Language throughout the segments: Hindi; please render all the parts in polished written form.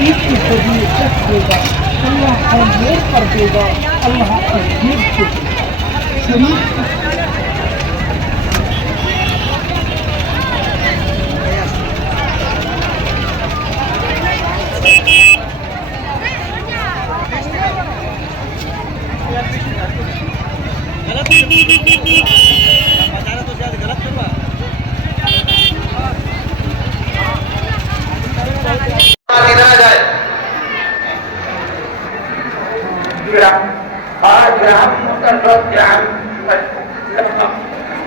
ईद की सभी रख देगा, अल्लाह खैर कर देगा, अल्लाह अजीब से शरीफ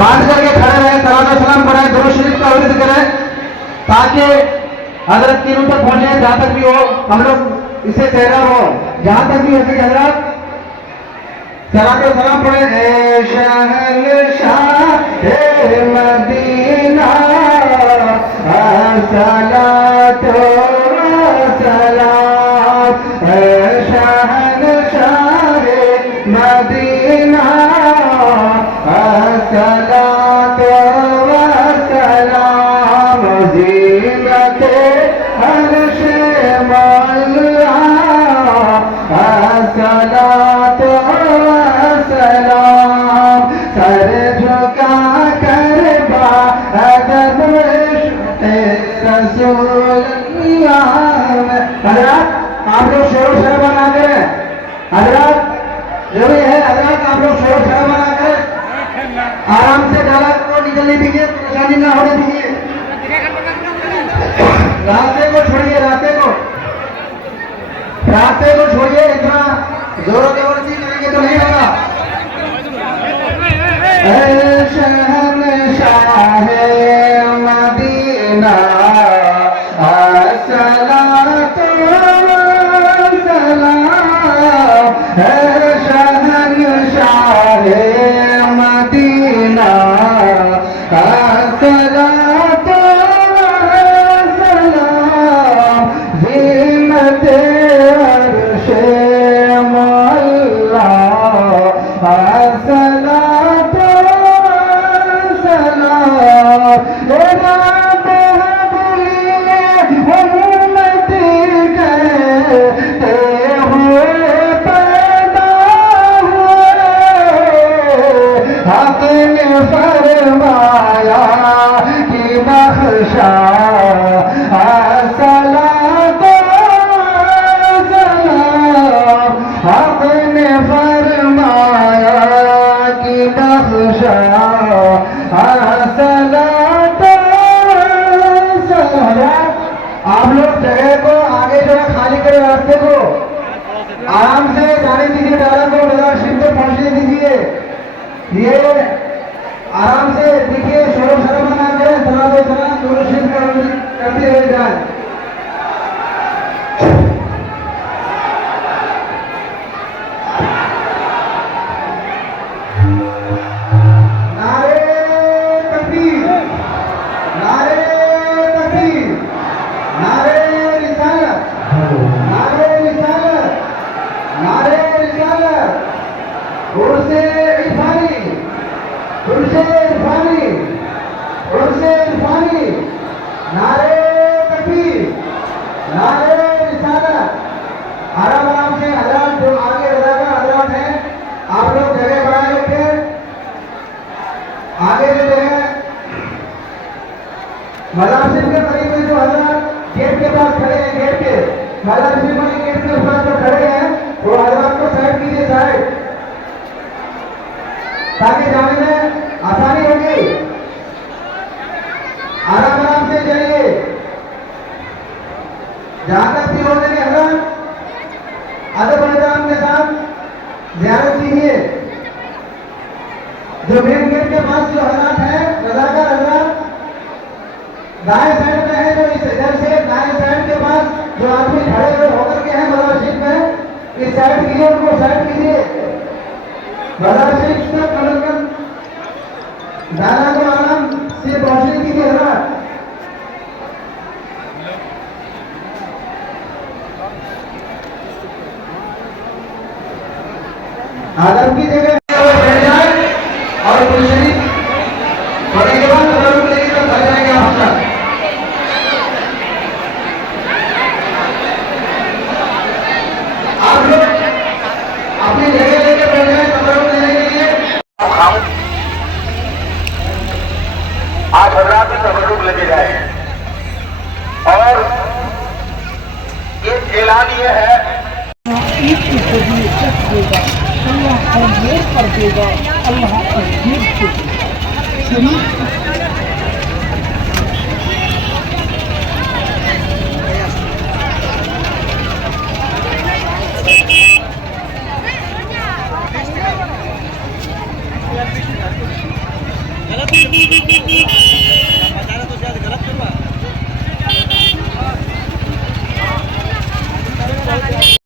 बांध करके खड़े रहे, सलाम सलाम पढ़ाए, दुरूद शरीफ का विर्द करें ताकि हजरत की रूह तक पहुंचे। जहां तक भी हो हम लोग इससे तैयार हो, जहां तक भी हो सके हजरत सलातो सलाम पढ़े। ए शहंशाह मदीना सलातो सलाम, ए शहंशाह मदीना सलातो सलाम, ज़ीनते अर्श मौला सलातो सलाम, सर झुका कर बादब रसूल हजरत आप लोग शोर शराबा ना करें। हजरत जो भी है हजरत आप लोग शोर शराबा ना करें, आराम से डाला को निकलने दीजिए, परेशानी ना होने दीजिए। रास्ते को छोड़िए, रास्ते को छोड़िए, इतना जोर जबरदस्ती करेंगे तो नहीं होगा। शहंशाह मदीना सलातो सलाम, शहंशाह मदीना सलातो सलाम, ज़ीनते अर्श मौला सलातो सलाम, फरमाया कि बख्शा सलातो सलाम, आपने फरमाया कि बख्शा सलातो सलाम। आप लोग जगह को आगे जो है खाली करें, रास्ते को आराम से जाने दीजिए, डाला को बाजार शिव तक पहुंचने दीजिए। ये आराम से देखिए, शोर शराबा ना करें, सलातो सलाम दुरूद शरीफ करते हुए जाए। नारे तकबीर, नारे तकबीर, नारे रिसालत, नारे रिसालत, नारे रिसालत, उर्से इरफानी, उर्से इरफानी, उर्से इरफानी, नारे तकबीर, नारे रिसालत। आराम आराम से हजरत जो आगे हजरत हैं, आप लोग जगह बना लेके आगे जो है मदरसे के करीब में जो हजरत गेट के पास खड़े हैं, गेट के मदरसे वाले गेट के पास जो खड़े हैं वो हजरत को साइड कीजिए, साइड, ताकि जाने में आसानी होगी। आराम आराम से जाइए, जहां तक भी हो सके हजरत अदब एहतराम के साथ ज़ियारत कीजिए। जो मेन गेट के पास जो हजरात है, रजाकार हजरात दाएं साइड में है, जो इस इधर से दाएं साइड के पास जो आदमी खड़े हुए होकर के हैं मजार शरीफ में, इस साइड कीजिए, उनको साइड कीजिए। मजार शरीफ तक कलकन दाना को आलम से रोशनी कीजिए हजरात। आदम की जगह बैठ जाए और कुल शरीफ होने के बाद तबरुक लेके तब घर जाएंगे आपका। आप लोग अपनी जगह लेके बैठ जाए तबरुक लेने के लिए। आज हजरात की तबरुक लेके जाए और एक ऐलान ये है, ईद की खुशी चख देगा, अल्लाह अमीर कर देगा, अल्लाह अमीर देगा। शरीफ गलत